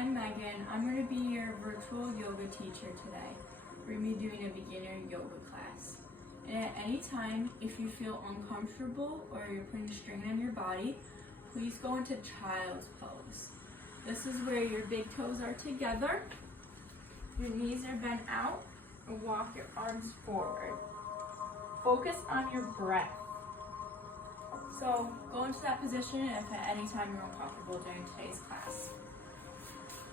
I'm Megan. I'm going to be your virtual yoga teacher today. We're going to be doing a beginner yoga class. And at any time, if you feel uncomfortable or you're putting strain on your body, please go into child's pose. This is where your big toes are together, your knees are bent out, and walk your arms forward. Focus on your breath. So go into that position if at any time you're uncomfortable during today's class.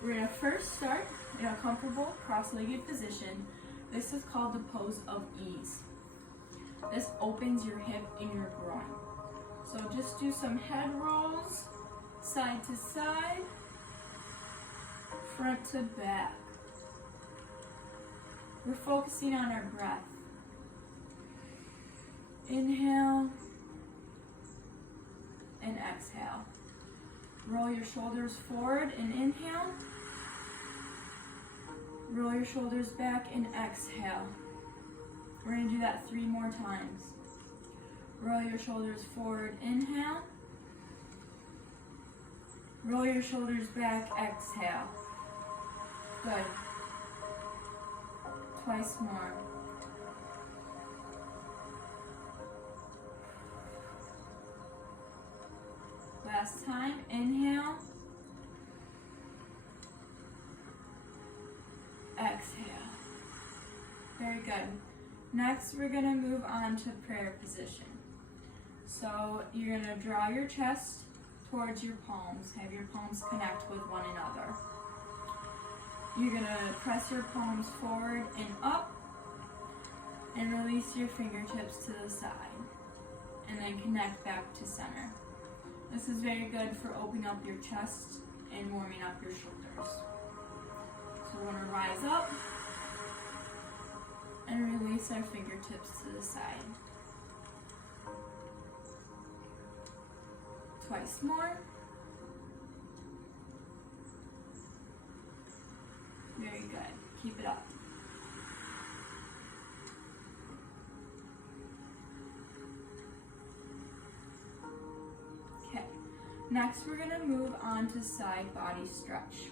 We're going to first start in a comfortable cross-legged position. This is called the pose of ease. This opens your hip and your groin. So just do some head rolls, side to side, front to back. We're focusing on our breath. Inhale and exhale. Roll your shoulders forward and inhale. Roll your shoulders back and exhale. We're going to do that 3 more times. Roll your shoulders forward, inhale. Roll your shoulders back, exhale. Good. Twice more. Last time, inhale. Exhale. Very good. Next, we're going to move on to prayer position. So you're going to draw your chest towards your palms. Have your palms connect with one another. You're going to press your palms forward and up and release your fingertips to the side. And then connect back to center. This is very good for opening up your chest and warming up your shoulders. So we're going to rise up and release our fingertips to the side. Twice more. Very good. Keep it up. Okay. Next, we're going to move on to side body stretch.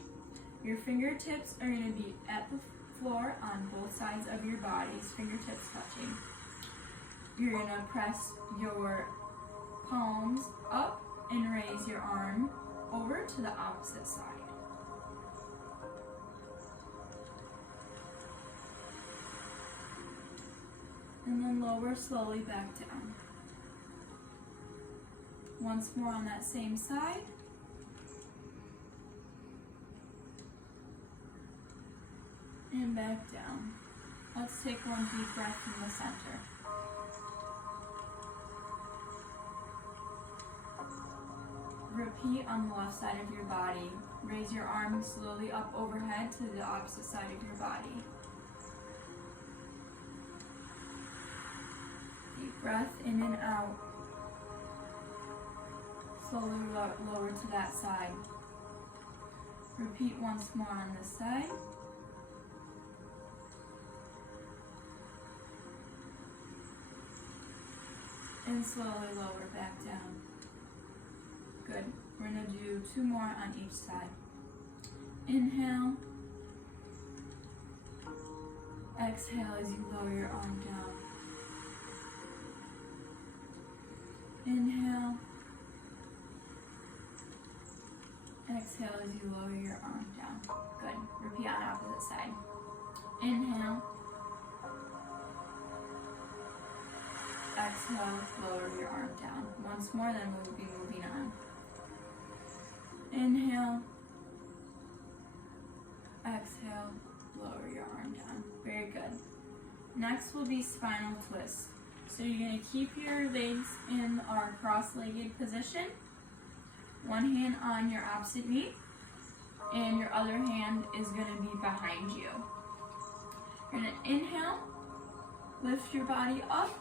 Your fingertips are going to be at the floor on both sides of your bodies, fingertips touching. You're going to press your palms up and raise your arm over to the opposite side. And then lower slowly back down. Once more on that same side. And back down. Let's take one deep breath from the center. Repeat on the left side of your body. Raise your arm slowly up overhead to the opposite side of your body. Deep breath in and out. Slowly lower to that side. Repeat once more on this side. And slowly lower back down. Good. We're going to do 2 more on each side. Inhale. Exhale as you lower your arm down. Inhale. Exhale as you lower your arm down. Good. Repeat on opposite side. Inhale. Exhale, lower your arm down. Once more, then we'll be moving on. Inhale. Exhale, lower your arm down. Very good. Next will be spinal twists. So you're going to keep your legs in our cross-legged position. One hand on your opposite knee, and your other hand is going to be behind you. You're going to inhale, lift your body up,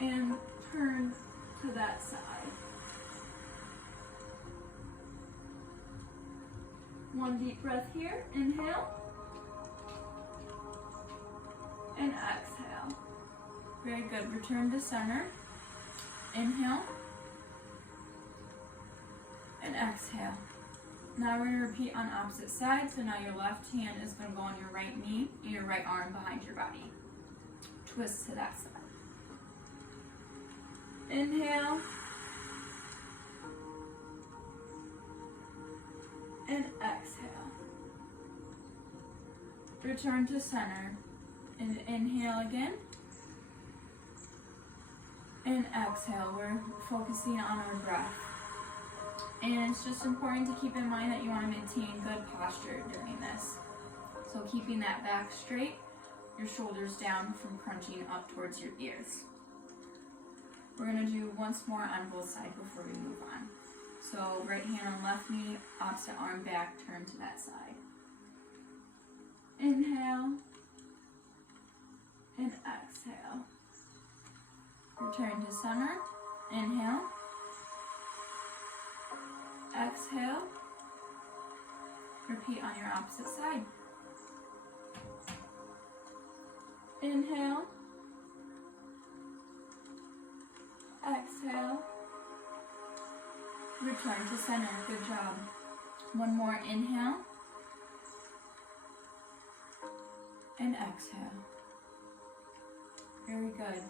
and turn to that side. One deep breath here. Inhale. And exhale. Very good. Return to center. Inhale. And exhale. Now we're going to repeat on opposite sides. So now your left hand is going to go on your right knee and your right arm behind your body. Twist to that side. Inhale. And exhale. Return to center. And inhale again. And exhale. We're focusing on our breath. And it's just important to keep in mind that you want to maintain good posture during this. So keeping that back straight, your shoulders down from crunching up towards your ears. We're going to do once more on both sides before we move on. So right hand on left knee, opposite arm back, turn to that side. Inhale and exhale. Return to center. Inhale. Exhale. Repeat on your opposite side. Inhale. Exhale. Return to center. Good job. One more inhale. And exhale. Very good.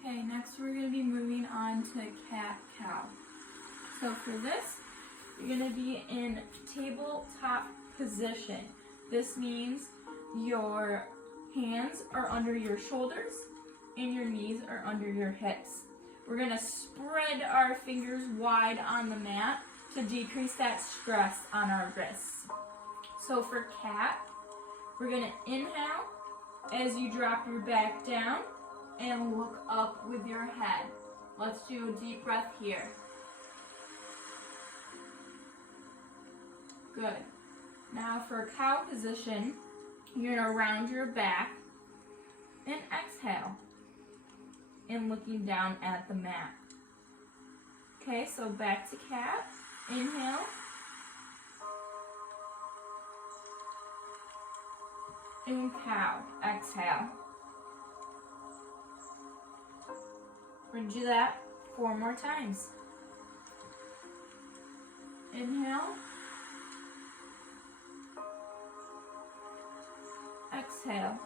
Okay, next we're going to be moving on to cat-cow. So for this, you're going to be in tabletop position. This means your hands are under your shoulders and your knees are under your hips. We're going to spread our fingers wide on the mat to decrease that stress on our wrists. So for cat, we're going to inhale as you drop your back down and look up with your head. Let's do a deep breath here. Good. Now for cow position, you're going to round your back and exhale and looking down at the mat. Okay, so back to cat. Inhale. And cow. Exhale. We're going to do that 4 more times. Inhale. Exhale.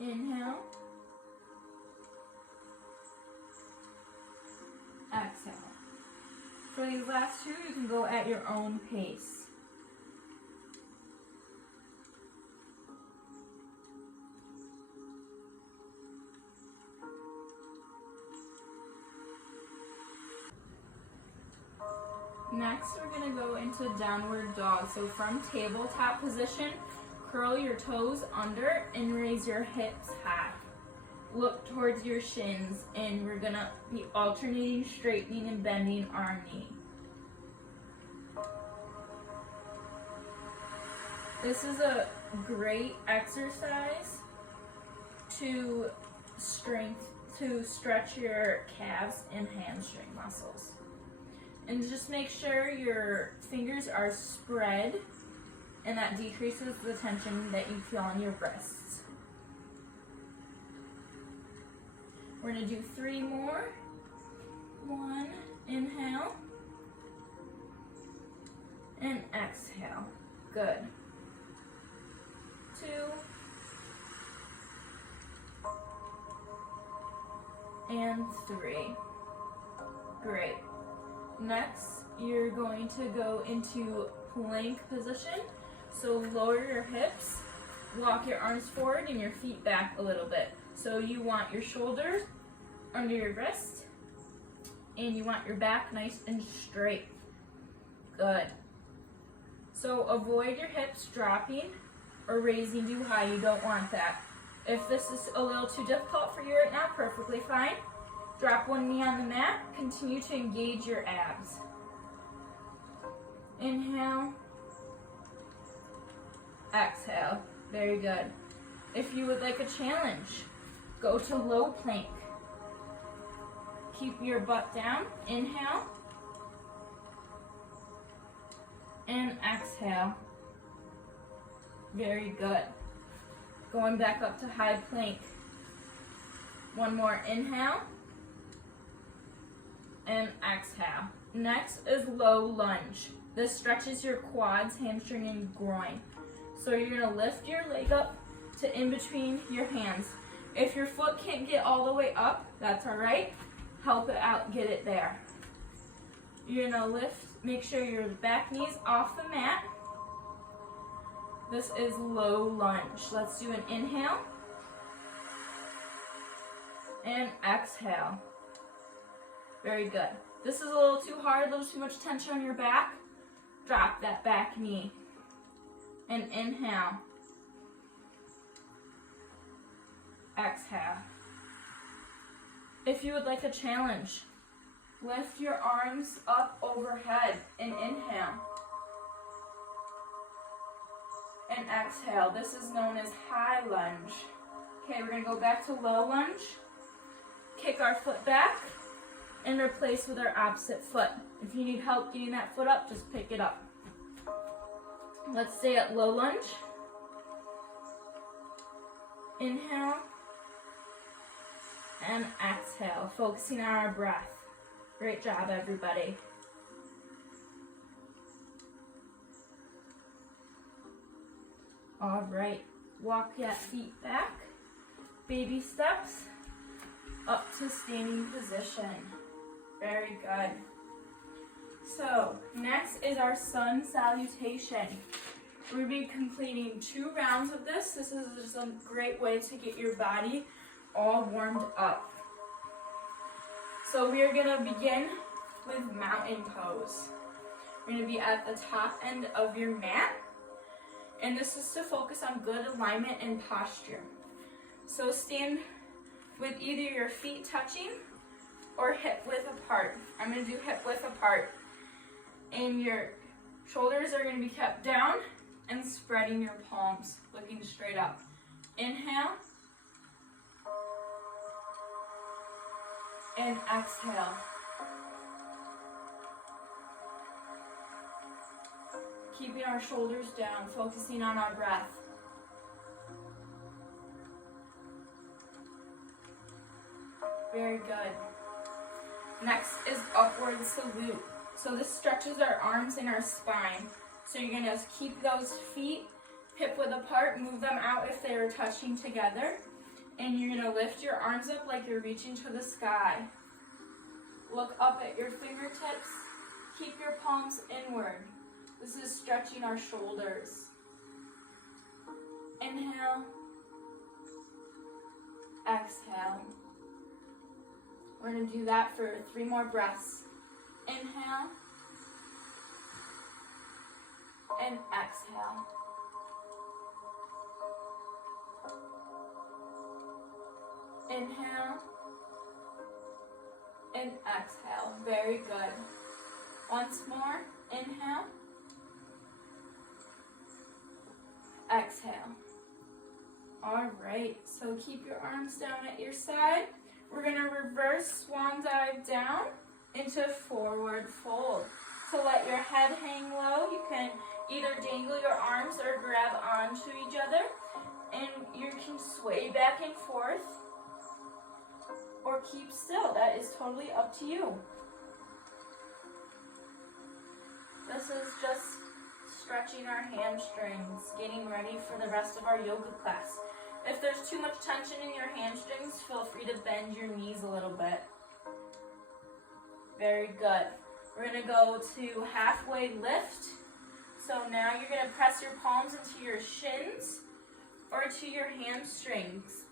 Inhale. Exhale. For these last 2, you can go at your own pace. Next, we're going to go into downward dog. So from tabletop position, curl your toes under and raise your hips high. Look towards your shins, and we're going to be alternating straightening and bending our knee. This is a great exercise to stretch your calves and hamstring muscles. And just make sure your fingers are spread, and that decreases the tension that you feel on your wrists. We're going to do 3 more. 1, inhale, and exhale. Good. 2, and 3. Great. Next, you're going to go into plank position. So lower your hips, walk your arms forward and your feet back a little bit. So you want your shoulders under your wrist, and you want your back nice and straight. Good. So avoid your hips dropping or raising too high. You don't want that. If this is a little too difficult for you right now, perfectly fine. Drop one knee on the mat. Continue to engage your abs. Inhale. Exhale. Very good. If you would like a challenge, go to low plank. Keep your butt down. Inhale. And exhale. Very good. Going back up to high plank. One more inhale. and exhale. Next is low lunge. This stretches your quads, hamstring, and groin. So you're gonna lift your leg up to in between your hands. If your foot can't get all the way up, that's all right. Help it out, get it there. You're gonna lift, make sure your back knee's off the mat. This is low lunge. Let's do an inhale and exhale. Very good. This is a little too hard, a little too much tension on your back. Drop that back knee and inhale. Exhale. If you would like a challenge, lift your arms up overhead and inhale. And exhale. This is known as high lunge. Okay, we're going to go back to low lunge. Kick our foot back and replace with our opposite foot. If you need help getting that foot up, just pick it up. Let's stay at low lunge. Inhale and exhale, focusing on our breath. Great job, everybody. All right, walk your feet back. Baby steps up to standing position. Very good. So, next is our sun salutation. We'll be completing 2 rounds of this. This is just a great way to get your body all warmed up. So we are going to begin with mountain pose. We're going to be at the top end of your mat. And this is to focus on good alignment and posture. So stand with either your feet touching or hip width apart. I'm going to do hip width apart. And your shoulders are going to be kept down and spreading your palms, looking straight up. Inhale. And exhale. Keeping our shoulders down, focusing on our breath. Very good. Next is upward salute. So this stretches our arms and our spine. So you're gonna keep those feet hip width apart, move them out if they are touching together. And you're gonna lift your arms up like you're reaching to the sky. Look up at your fingertips. Keep your palms inward. This is stretching our shoulders. Inhale. Exhale. We're going to do that for 3 more breaths. Inhale. And exhale. Inhale. And exhale. Very good. Once more. Inhale. Exhale. All right, so keep your arms down at your side. We're going to reverse swan dive down into forward fold. So let your head hang low. You can either dangle your arms or grab onto each other. And you can sway back and forth or keep still. That is totally up to you. This is just stretching our hamstrings, getting ready for the rest of our yoga class. If there's too much tension in your hamstrings, feel free to bend your knees a little bit. Very good. We're going to go to halfway lift. So now you're going to press your palms into your shins or to your hamstrings.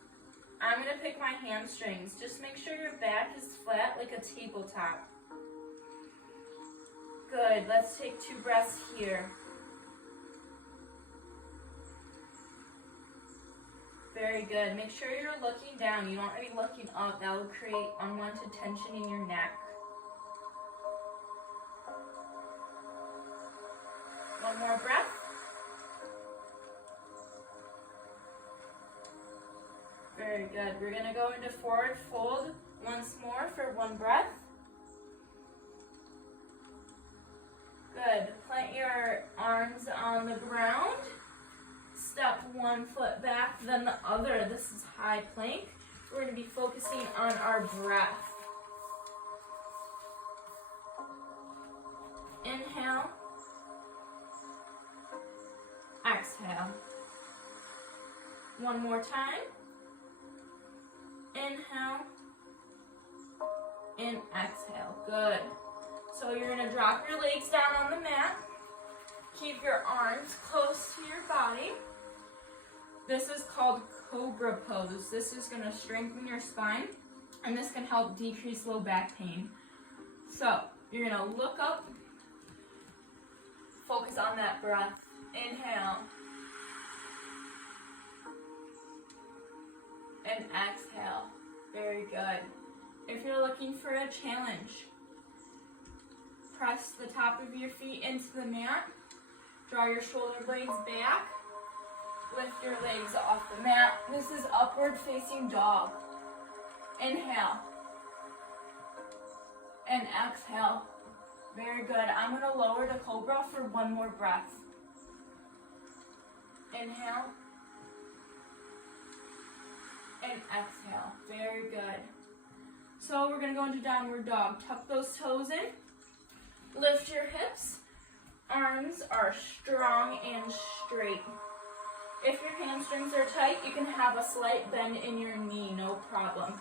I'm going to pick my hamstrings. Just make sure your back is flat like a tabletop. Good. Let's take 2 breaths here. Very good. Make sure you're looking down. You don't want to be looking up. That will create unwanted tension in your neck. One more breath. Very good. We're going to go into forward fold once more for 1 breath. Good. Plant your arms on the ground. Step 1 foot back, then the other. This is high plank. We're going to be focusing on our breath. Inhale. Exhale. One more time. Inhale. And exhale. Good. So you're going to drop your legs down on the mat. Keep your arms close to your body. This is called Cobra Pose. This is going to strengthen your spine, and this can help decrease low back pain. So you're going to look up, focus on that breath. Inhale. And exhale. Very good. If you're looking for a challenge, press the top of your feet into the mat. Draw your shoulder blades back. Lift your legs off the mat. This is upward facing dog. Inhale. And exhale. Very good. I'm going to lower to cobra for one more breath. Inhale. And exhale. Very good. So we're going to go into downward dog. Tuck those toes in. Lift your hips. Arms are strong and straight. If your hamstrings are tight, you can have a slight bend in your knee, no problem.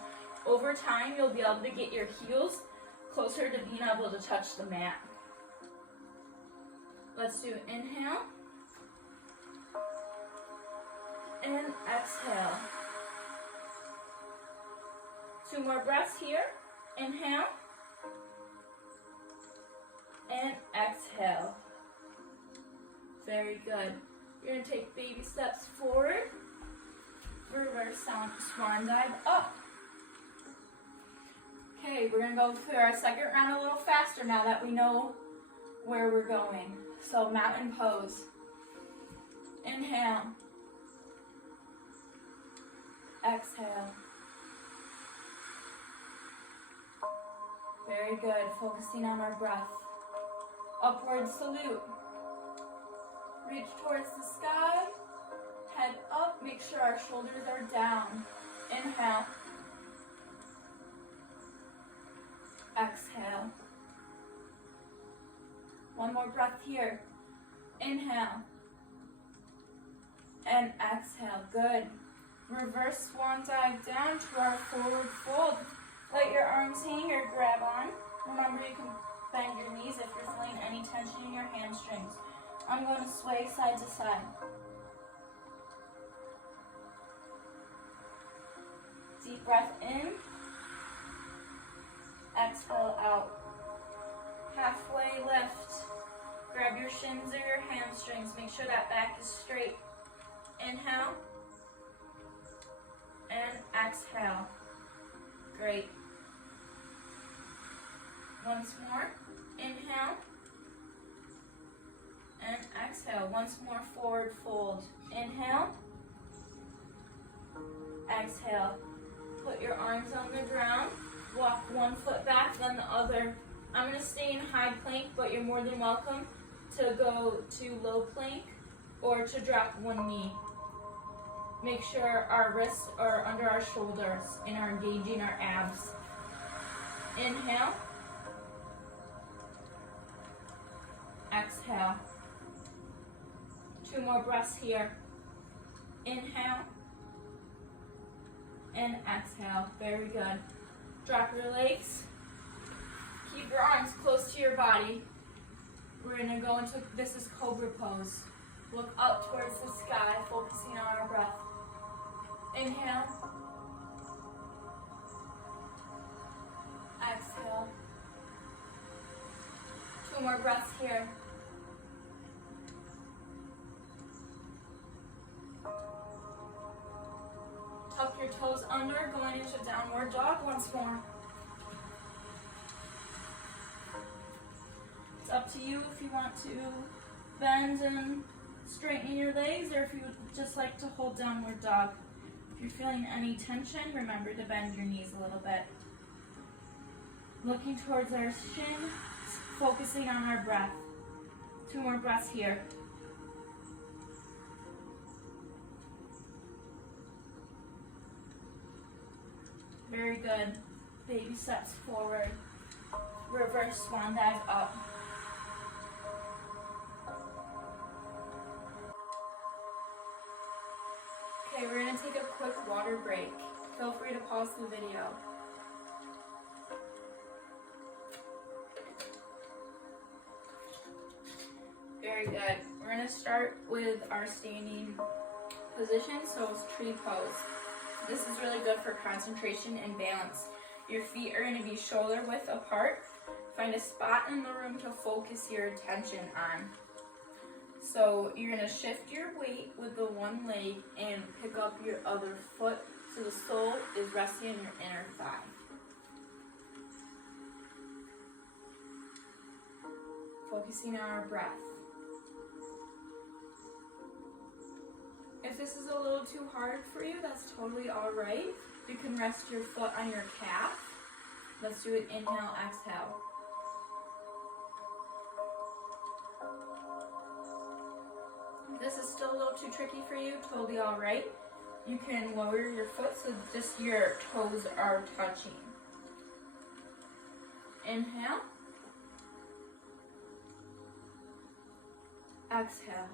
Over time, you'll be able to get your heels closer to being able to touch the mat. Let's do inhale. And exhale. 2 more breaths here. Inhale. And exhale. Very good. You're going to take baby steps forward. Reverse swan dive up. Okay, we're going to go through our second round a little faster now that we know where we're going. So mountain pose. Inhale. Exhale. Very good. Focusing on our breath. Upward salute. Reach towards the sky. Head up. Make sure our shoulders are down. Inhale. Exhale. One more breath here. Inhale. And exhale. Good. Reverse swan dive down to our forward fold. Let your arms hang or grab on. Remember, you can bend your knees if you're feeling any tension in your hamstrings. I'm going to sway side to side. Deep breath in. Exhale out. Halfway lift. Grab your shins or your hamstrings. Make sure that back is straight. Inhale. And exhale. Great. Once more. Inhale. And exhale. Once more, forward fold. Inhale. Exhale. Put your arms on the ground. Walk one foot back, then the other. I'm going to stay in high plank, but you're more than welcome to go to low plank or to drop one knee. Make sure our wrists are under our shoulders and are engaging our abs. Inhale. Exhale. 2 more breaths here. Inhale. And exhale. Very good. Drop your legs. Keep your arms close to your body. We're going to go into, this is Cobra Pose. Look up towards the sky, focusing on our breath. Inhale. Exhale. 2 more breaths here. Tuck your toes under, going into downward dog once more. It's up to you if you want to bend and straighten your legs or if you would just like to hold downward dog. If you're feeling any tension, remember to bend your knees a little bit. Looking towards our shin, focusing on our breath. 2 more breaths here. Very good. Baby steps forward. Reverse swan dive up. Okay, we're going to take a quick water break. Feel free to pause the video. Very good. We're going to start with our standing position, so it's tree pose. This is really good for concentration and balance. Your feet are going to be shoulder width apart. Find a spot in the room to focus your attention on. So you're going to shift your weight with the one leg and pick up your other foot so the sole is resting on your inner thigh. Focusing on our breath. If this is a little too hard for you, that's totally alright. You can rest your foot on your calf. Let's do it. Inhale, exhale. If this is still a little too tricky for you, totally alright. You can lower your foot so just your toes are touching. Inhale. Exhale.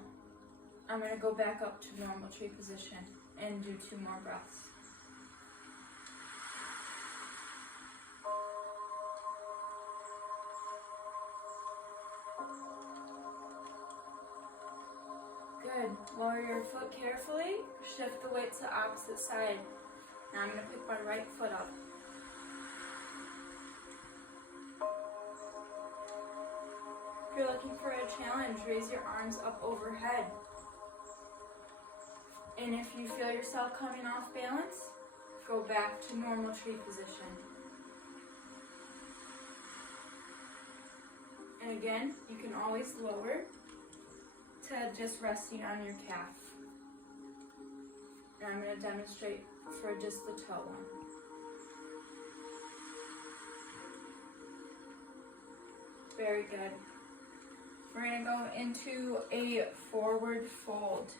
I'm going to go back up to normal tree position and do 2 more breaths. Good. Lower your foot carefully. Shift the weight to the opposite side. Now I'm going to pick my right foot up. If you're looking for a challenge, raise your arms up overhead. And if you feel yourself coming off balance, go back to normal tree position. And again, you can always lower to just resting on your calf. And I'm going to demonstrate for just the toe one. Very good. We're going to go into a forward fold.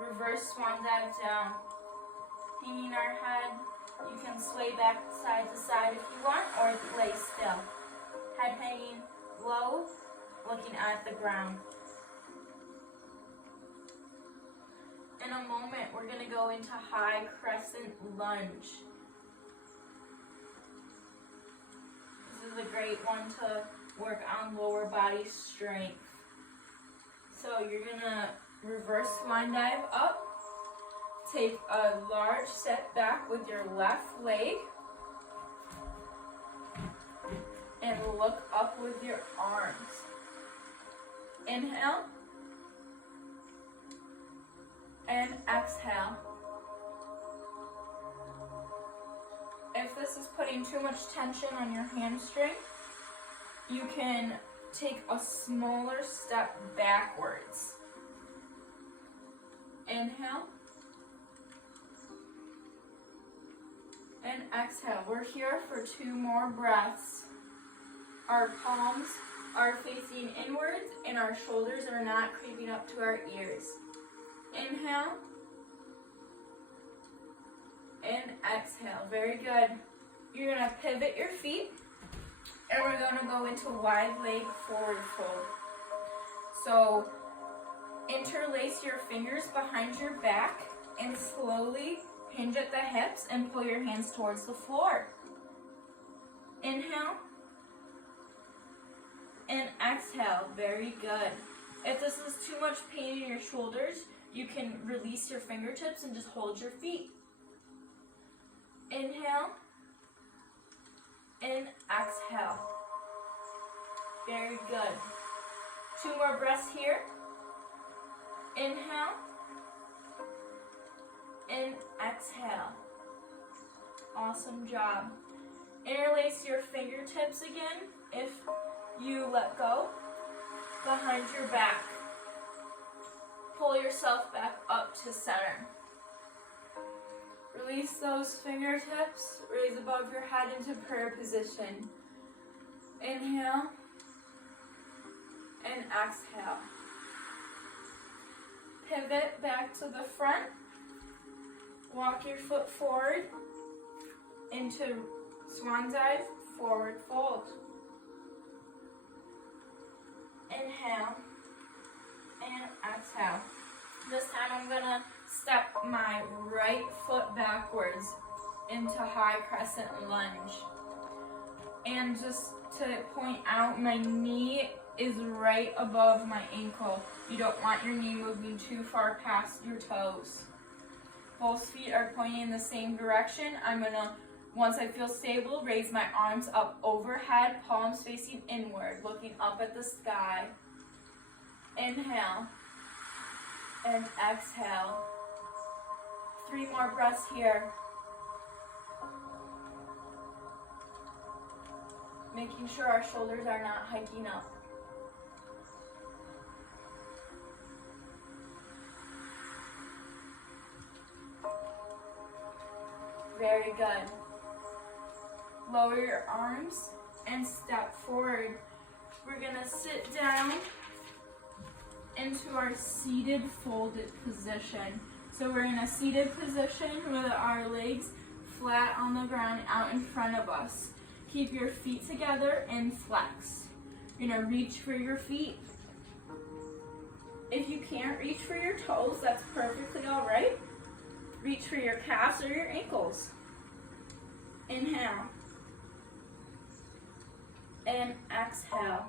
Reverse swan dive down. Hanging our head. You can sway back side to side if you want, or lay still. Head hanging low, looking at the ground. In a moment, we're going to go into high crescent lunge. This is a great one to work on lower body strength. So you're going to reverse swan dive up. Take a large step back with your left leg. And look up with your arms. Inhale. And exhale. If this is putting too much tension on your hamstring, you can take a smaller step backwards. Inhale. And exhale. We're here for 2 more breaths. Our palms are facing inwards and our shoulders are not creeping up to our ears. Inhale. And exhale. Very good. You're going to pivot your feet. And we're going to go into wide leg forward fold. So interlace your fingers behind your back and slowly hinge at the hips and pull your hands towards the floor. Inhale. And exhale. Very good. If this is too much pain in your shoulders, you can release your fingertips and just hold your feet. Inhale. And exhale. Very good. 2 more breaths here. Inhale. And exhale. Awesome job. Interlace your fingertips again if you let go behind your back. Pull yourself back up to center. Release those fingertips. Raise above your head into prayer position. Inhale. And exhale. Pivot back to the front. Walk your foot forward into swan dive, forward fold. Inhale and exhale. This time I'm going to step my right foot backwards into high crescent lunge. And just to point out, my knee is right above my ankle. You don't want your knee moving too far past your toes. Both feet are pointing in the same direction. I'm gonna, once I feel stable, raise my arms up overhead, palms facing inward, looking up at the sky. Inhale and exhale. 3 more breaths here. Making sure our shoulders are not hiking up. Very good. Lower your arms and step forward. We're gonna sit down into our seated folded position. So we're in a seated position with our legs flat on the ground out in front of us. Keep your feet together and flex. You're gonna reach for your feet. If you can't reach for your toes, that's perfectly all right. Reach for your calves or your ankles. Inhale. And exhale.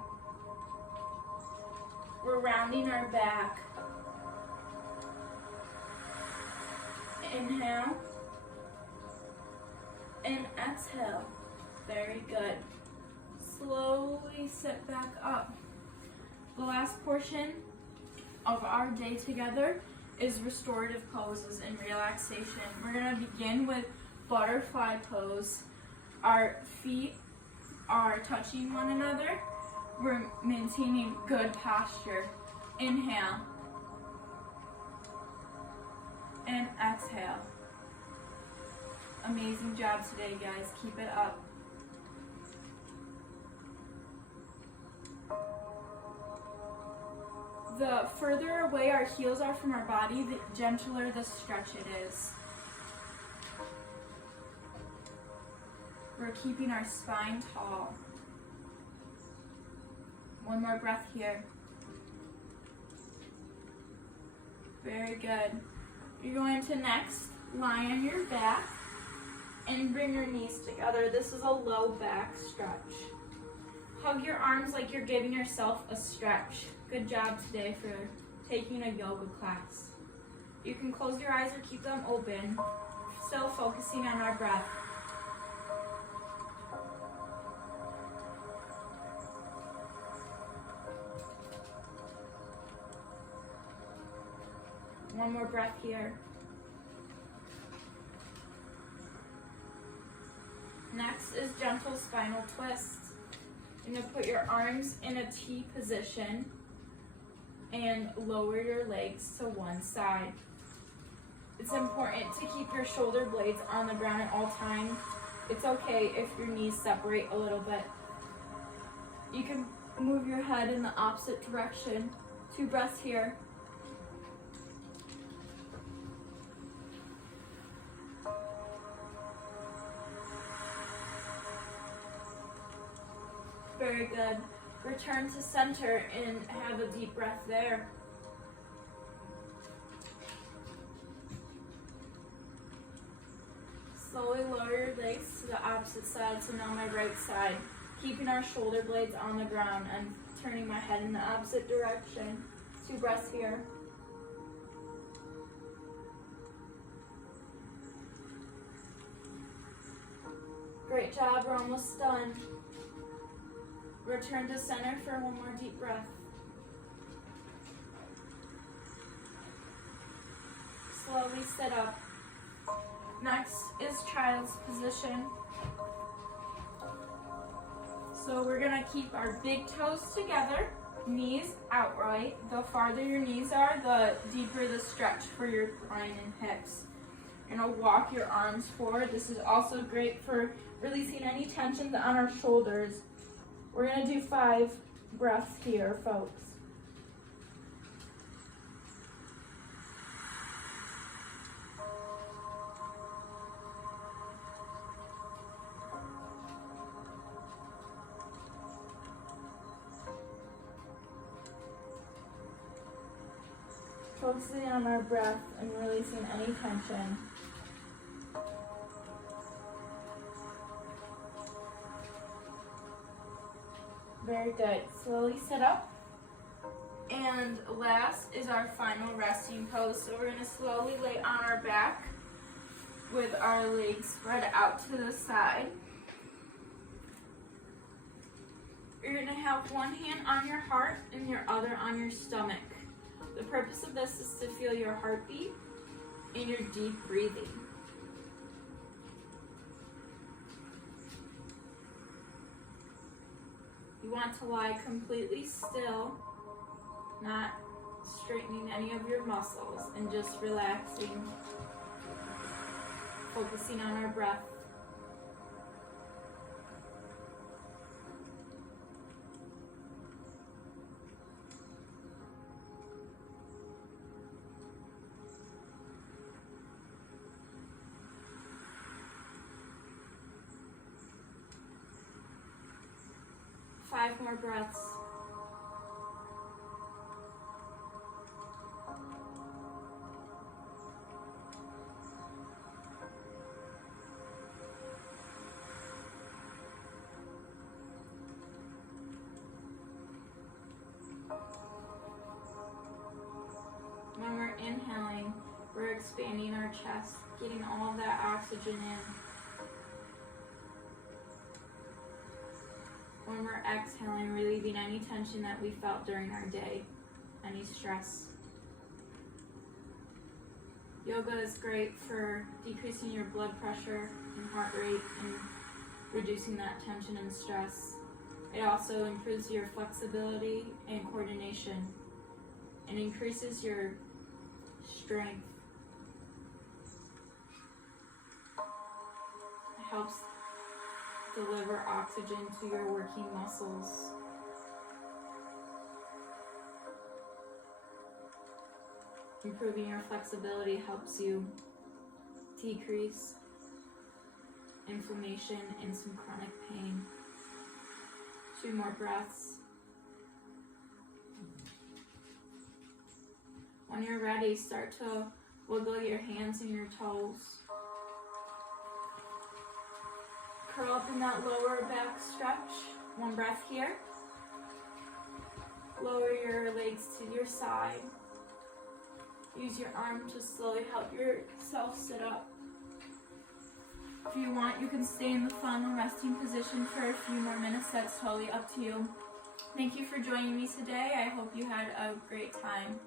We're rounding our back. Inhale. And exhale. Very good. Slowly sit back up. The last portion of our day together is restorative poses and relaxation. We're going to begin with butterfly pose. Our feet are touching one another. We're maintaining good posture. Inhale. And exhale. Amazing job today, guys. Keep it up. The further away our heels are from our body, the gentler the stretch it is. We're keeping our spine tall. One more breath here. Very good. You're going to next lie on your back and bring your knees together. This is a low back stretch. Hug your arms like you're giving yourself a stretch. Good job today for taking a yoga class. You can close your eyes or keep them open, still focusing on our breath. One more breath here. Next is gentle spinal twists. You're going to put your arms in a T position and lower your legs to one side. It's important to keep your shoulder blades on the ground at all times. It's okay if your knees separate a little bit. You can move your head in the opposite direction. 2 breaths here. Very good. Return to center and have a deep breath there. Slowly lower your legs to the opposite side, so now my right side. Keeping our shoulder blades on the ground and turning my head in the opposite direction. 2 breaths here. Great job, we're almost done. Return to center for one more deep breath. Slowly sit up. Next is child's position. So we're gonna keep our big toes together, knees outright. The farther your knees are, the deeper the stretch for your groin and hips. You're gonna walk your arms forward. This is also great for releasing any tensions on our shoulders. We're going to do 5 breaths here, folks. focusing on our breath and releasing any tension. Very good. Slowly sit up. And last is our final resting pose. So we're going to slowly lay on our back with our legs spread out to the side. You're going to have one hand on your heart and your other on your stomach. The purpose of this is to feel your heartbeat and your deep breathing. You want to lie completely still, not straightening any of your muscles, and just relaxing, focusing on our breath. Five more breaths. When we're inhaling, we're expanding our chest, getting all of that oxygen in. When we're exhaling, relieving any tension that we felt during our day, any stress. Yoga is great for decreasing your blood pressure and heart rate and reducing that tension and stress. It also improves your flexibility and coordination and increases your strength. It helps deliver oxygen to your working muscles. Improving your flexibility helps you decrease inflammation and some chronic pain. 2 more breaths. When you're ready, start to wiggle your hands and your toes. Curl up in that lower back stretch. 1 breath here. Lower your legs to your side. Use your arm to slowly help yourself sit up. If you want, you can stay in the final resting position for a few more minutes. That's totally up to you. Thank you for joining me today. I hope you had a great time.